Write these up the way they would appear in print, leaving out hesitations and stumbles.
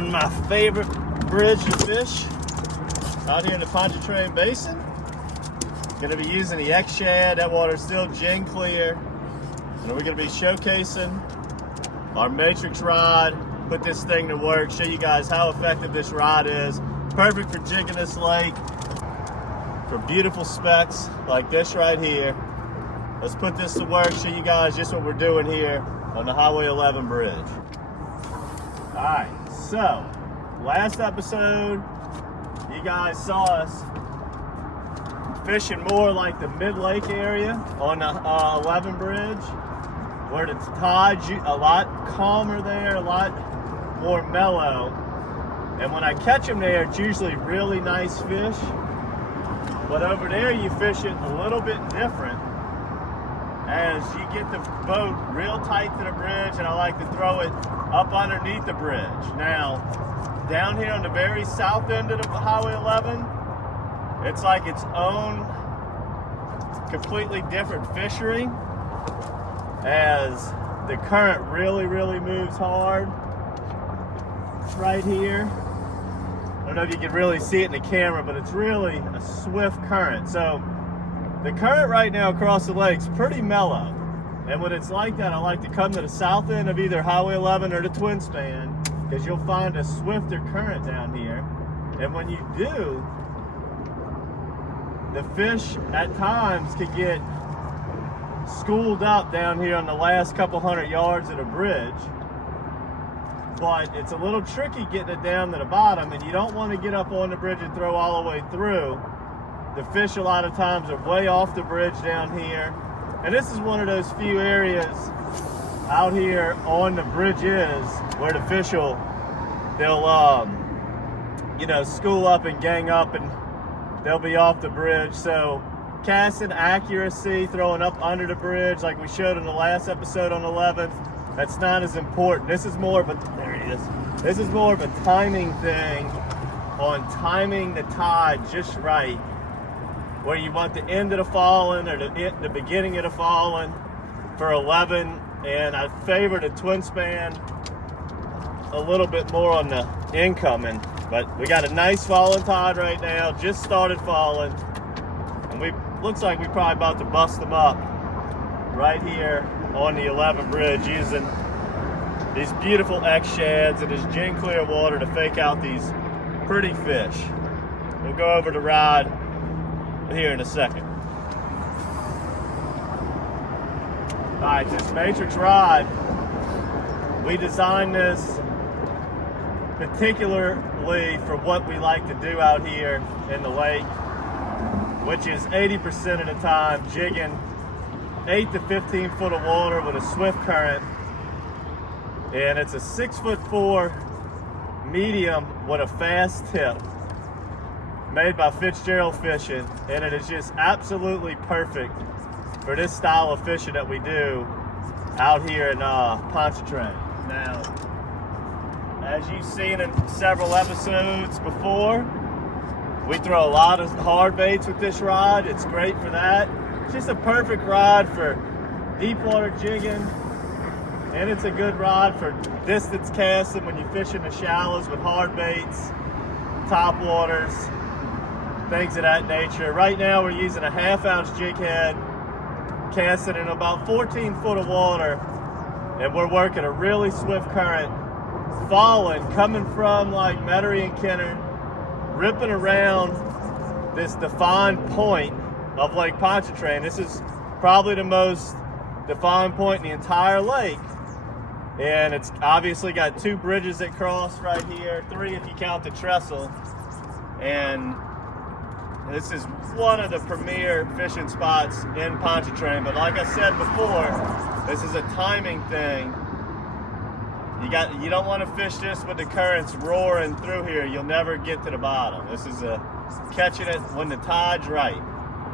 on my favorite bridge to fish out here in the Pontchartrain Basin. Gonna be using the X-Shad. That water's still gin clear. And we're gonna be showcasing our matrix rod, put this thing to work, show you guys how effective this rod is. Perfect for jigging this lake, for beautiful specks like this right here. Let's put this to work, show you guys just what we're doing here on the Highway 11 bridge. All right, so last episode, you guys saw us fishing more like the mid-lake area on the 11 bridge, where the tide's a lot calmer there, a lot more mellow. And when I catch them there, it's usually really nice fish. But over there, you fish it a little bit different as you get the boat real tight to the bridge, and I like to throw it up underneath the bridge. Now, down here on the very south end of the Highway 11, it's like its own completely different fishery, as the current really moves hard. It's right here. I don't know if you can really see it in the camera, but it's really a swift current. So the current right now across the lake's pretty mellow. And when it's like that, I like to come to the south end of either Highway 11 or the Twin Span, because you'll find a swifter current down here. And when you do, the fish at times can get schooled up down here on the last couple hundred yards of the bridge. But it's a little tricky getting it down to the bottom, and you don't want to get up on the bridge and throw all the way through. The fish a lot of times are way off the bridge down here. And this is one of those few areas out here on the bridges where the fish will, they'll school up and gang up, and they'll be off the bridge. So casting accuracy, throwing up under the bridge like we showed in the last episode on 11th, that's not as important. This is more of a, there it is. This is more of a timing thing on timing the tide just right, where you want the end of the falling or the beginning of the falling for 11. And I favor the Twin Span a little bit more on the incoming. But we got a nice falling tide right now, just started falling. And looks like we probably about to bust them up right here on the 11 bridge using these beautiful X-Shads and this gin clear water to fake out these pretty fish. We'll go over the rod here in a second. All right, this matrix rod, we designed this particularly for what we like to do out here in the lake, which is 80% of the time jigging 8 to 15 foot of water with a swift current. And it's a 6'4" medium with a fast tip, made by Fitzgerald Fishing, and it is just absolutely perfect for this style of fishing that we do out here in Pontchartrain. Now, as you've seen in several episodes before, we throw a lot of hard baits with this rod. It's great for that. It's just a perfect rod for deep water jigging, and it's a good rod for distance casting when you fish in the shallows with hard baits, top waters, things of that nature. Right now we're using a 1/2 ounce jig head, casting in about 14 foot of water, and we're working a really swift current, falling, coming from like Metairie and Kenner, ripping around this defined point of Lake Pontchartrain. This is probably the most defined point in the entire lake. And it's obviously got 2 bridges that cross right here, 3 if you count the trestle. And this is one of the premier fishing spots in Pontchartrain. But like I said before, this is a timing thing. You don't want to fish this with the currents roaring through here. You'll never get to the bottom. This is catching it when the tide's right.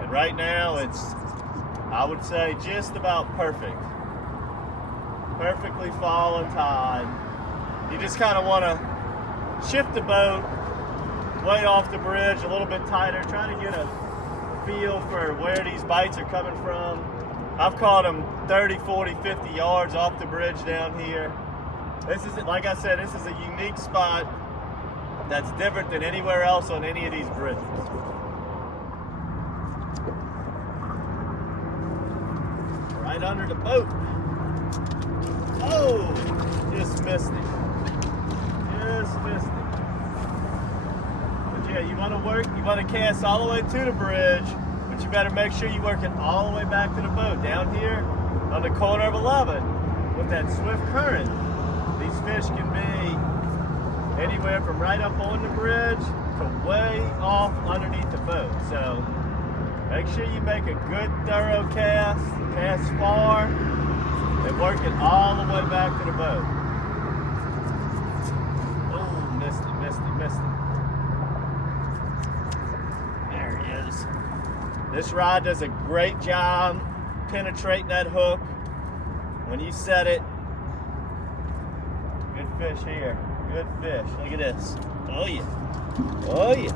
And right now it's, I would say, just about perfect. Perfectly falling tide. You just kind of want to shift the boat way off the bridge a little bit tighter, trying to get a feel for where these bites are coming from. I've caught them 30, 40, 50 yards off the bridge down here. This is, like I said, this is a unique spot that's different than anywhere else on any of these bridges. Right under the boat. Oh, just missed it. Just missed it. But yeah, you want to work, you want to cast all the way to the bridge, but you better make sure you work it all the way back to the boat. Down here on the corner of 11, with that swift current, these fish can be anywhere from right up on the bridge to way off underneath the boat. So make sure you make a good thorough cast far, and work it all the way back to the boat. Oh, missed it, missed it, missed it. There he is. This rod does a great job penetrating that hook when you set it. Good fish here. Good fish. Look at this. Oh yeah. Oh yeah.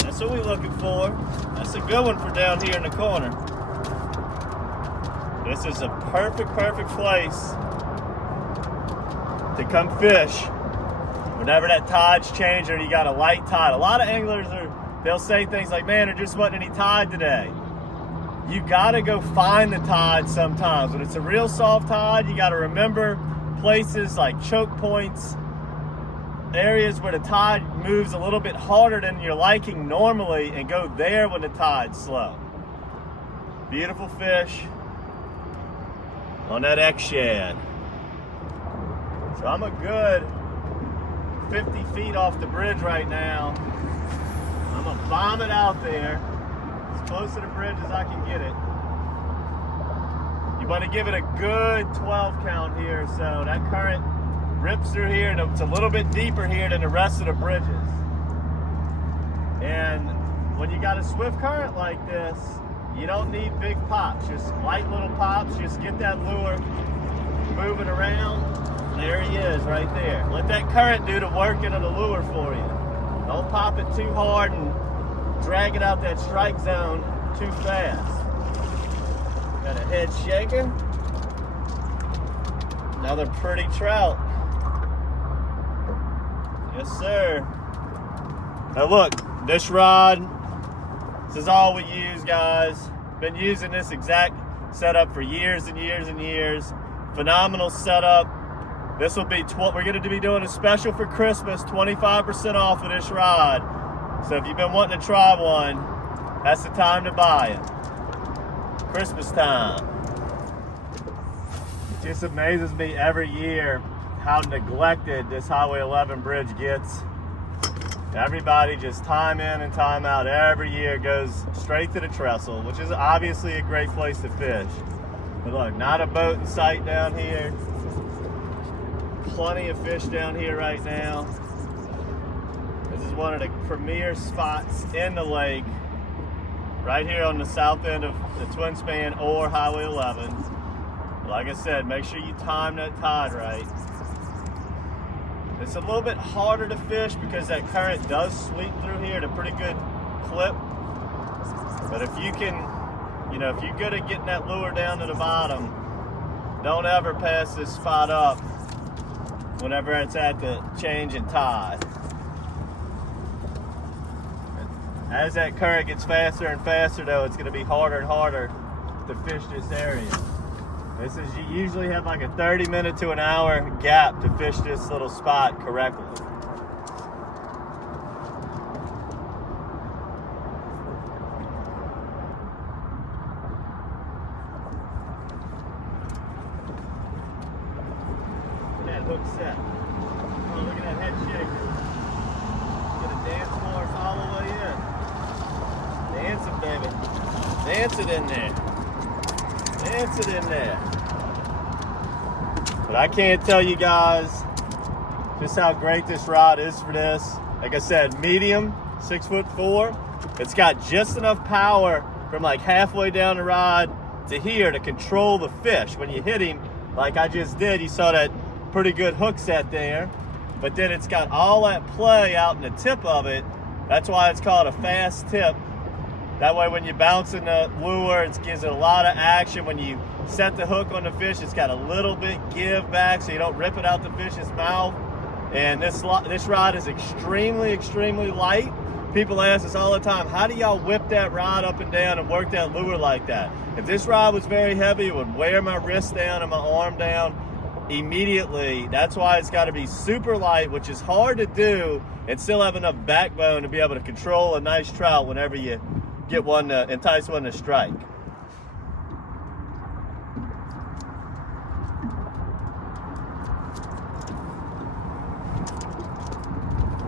That's what we're looking for. That's a good one for down here in the corner. This is a perfect place to come fish whenever that tide's changing or you got a light tide. A lot of anglers they'll say things like, man, there just wasn't any tide today. You gotta go find the tide sometimes. When it's a real soft tide, you gotta remember places like choke points, areas where the tide moves a little bit harder than you're liking normally, and go there when the tide's slow. Beautiful fish on that X-Shad. So I'm a good 50 feet off the bridge right now. I'm gonna bomb it out there as close to the bridge as I can get it. You want to give it a good 12 count here, so that current rips through here, and it's a little bit deeper here than the rest of the bridges. And when you got a swift current like this, you don't need big pops, just light little pops. Just get that lure moving around. There he is right there. Let that current do the working of the lure for you. Don't pop it too hard and drag it out that strike zone too fast. Got a head shaker. Another pretty trout. Yes, sir. Now look, this rod, this is all we use, guys. Been using this exact setup for years and years and years. Phenomenal setup. This will be, we're gonna be doing a special for Christmas, 25% off of this rod. So if you've been wanting to try one, that's the time to buy it. Christmas time. It just amazes me every year how neglected this Highway 11 bridge gets. Everybody just time in and time out every year goes straight to the trestle, which is obviously a great place to fish. But look, not a boat in sight down here. Plenty of fish down here right now. This is one of the premier spots in the lake, right here on the south end of the Twin Span or Highway 11. Like I said, make sure you time that tide right. It's a little bit harder to fish because that current does sweep through here at a pretty good clip. But if you can, if you're good at getting that lure down to the bottom, don't ever pass this spot up whenever it's at the change in tide. As that current gets faster and faster though, it's gonna be harder and harder to fish this area. This is, you usually have like a 30-minute to an hour gap to fish this little spot correctly. Look at that hook set. Oh, look at that head shaker. Gonna dance for us all the way in. Dancing, baby. Dance it in there. Dance it in there. But I can't tell you guys just how great this rod is for this. Like I said, medium, 6'4". It's got just enough power from like halfway down the rod to here to control the fish. When you hit him, like I just did, you saw that pretty good hook set there. But then it's got all that play out in the tip of it. That's why it's called a fast tip. That way when you're bouncing the lure, it gives it a lot of action. When you set the hook on the fish, it's got a little bit give back so you don't rip it out the fish's mouth. And this rod is extremely, extremely light. People ask us all the time, how do y'all whip that rod up and down and work that lure like that? If this rod was very heavy, it would wear my wrist down and my arm down immediately. That's why it's got to be super light, which is hard to do, and still have enough backbone to be able to control a nice trout whenever you get one to entice one to strike.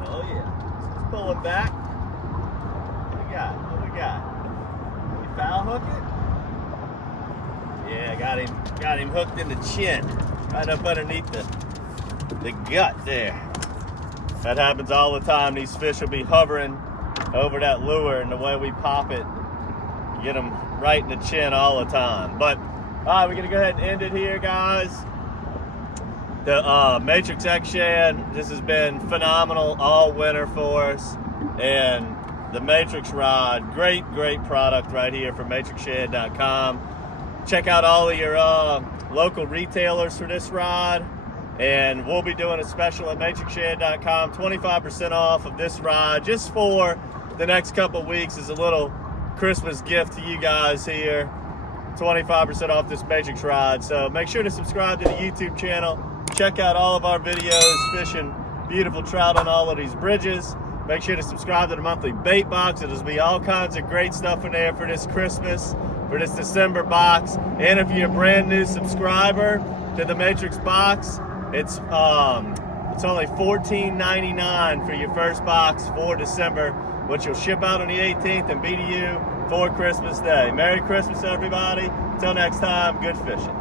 Oh yeah, it's pulling back. What we got? Can we foul hook it? Yeah, got him hooked in the chin, right up underneath the gut there. That happens all the time. These fish will be hovering over that lure, and the way we pop it, get them right in the chin all the time. But all right, we're gonna go ahead and end it here, guys. The Matrix X Shad, this has been phenomenal all winter for us, and the Matrix rod, great product right here from matrixshad.com. Check out all of your local retailers for this rod, and we'll be doing a special at matrixshad.com, 25% off of this rod just for the next couple of weeks as a little Christmas gift to you guys here. 25% off this Matrix rod. So make sure to subscribe to the YouTube channel. Check out all of our videos fishing beautiful trout on all of these bridges. Make sure to subscribe to the monthly bait box. There's be all kinds of great stuff in there for this Christmas, for this December box. And if you're a brand new subscriber to the Matrix box, it's only $14.99 for your first box for December, which will ship out on the 18th and be to you for Christmas Day. Merry Christmas, everybody. Until next time, good fishing.